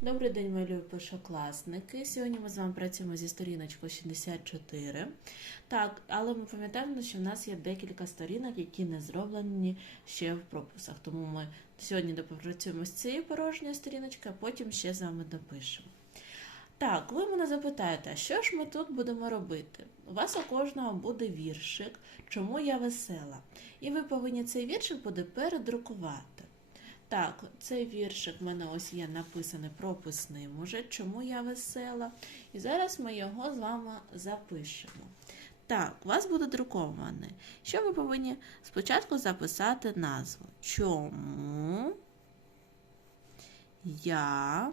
Добрий день, мої любі першокласники. Сьогодні ми з вами працюємо зі сторіночкою 64. Так, але ми пам'ятаємо, що в нас є декілька сторінок, які не зроблені ще в прописах. Тому ми сьогодні допрацюємо з цією порожньою сторіночкою, а потім ще з вами допишемо. Так, ви мене запитаєте, а що ж ми тут будемо робити? У вас у кожного буде віршик, чому я весела. І ви повинні цей віршик буде передрукувати. Так, цей віршик в мене ось є написаний прописним уже, чому я весела. І зараз ми його з вами запишемо. Так, у вас буде друкований. Що ви повинні спочатку записати назву? Чому я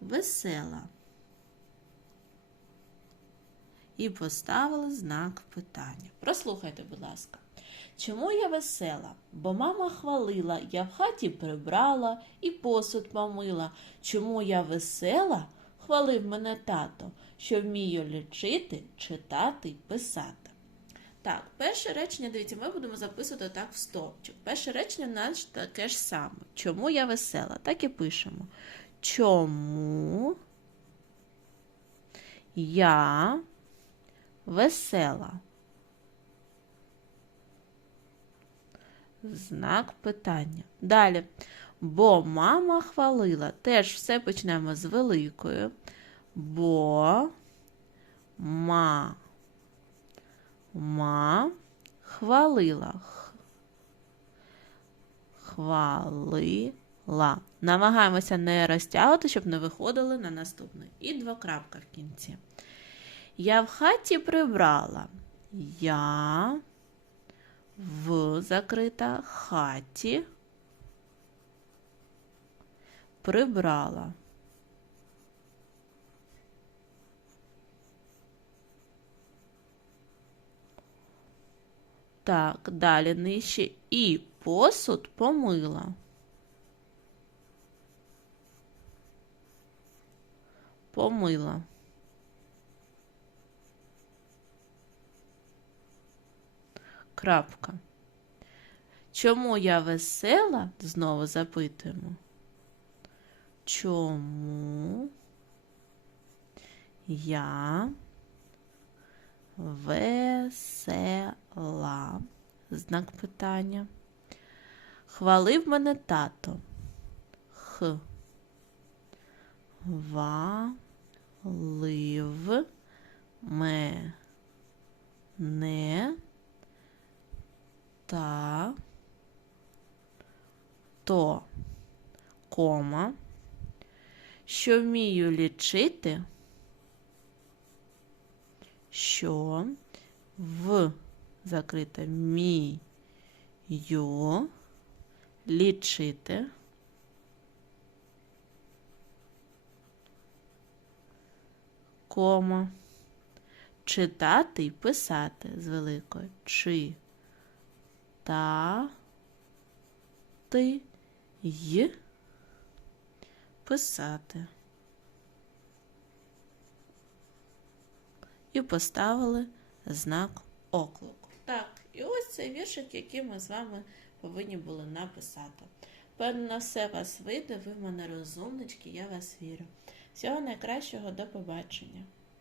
весела? І поставили знак питання. Прослухайте, будь ласка. Чому я весела? Бо мама хвалила, я в хаті прибрала і посуд помила. Чому я весела? Хвалив мене тато, що вмію лічити, читати писати. Так, перше речення, дивіться, ми будемо записувати так в стовпчик. Перше речення у нас таке ж саме. Чому я весела? Так і пишемо. Чому я весела? Знак питання. Далі. Бо мама хвалила. Теж все почнемо з великою. Бо ма. Ма хвалила. Хвалила. Намагаємося не розтягувати, щоб не виходили на наступний. І два крапка в кінці. Я в хаті прибрала. Я в закрита хаті прибрала. Так, далі нижче і посуд помила. Помила. Крапка. Чому я весела? Знову запитуємо. Чому я весела? Знак питання. Хвалив мене тато. Х. Валив мене та то кома, що вмію лічити, що в закрите вмію лічити. Кома. Читати і писати з великою. Чи та ти й писати. І поставили знак оклику. Так, і ось цей віршик, який ми з вами повинні були написати. Певно, все вас вийде, ви в мене розумнички, я вас вірю. Всього найкращого, до побачення.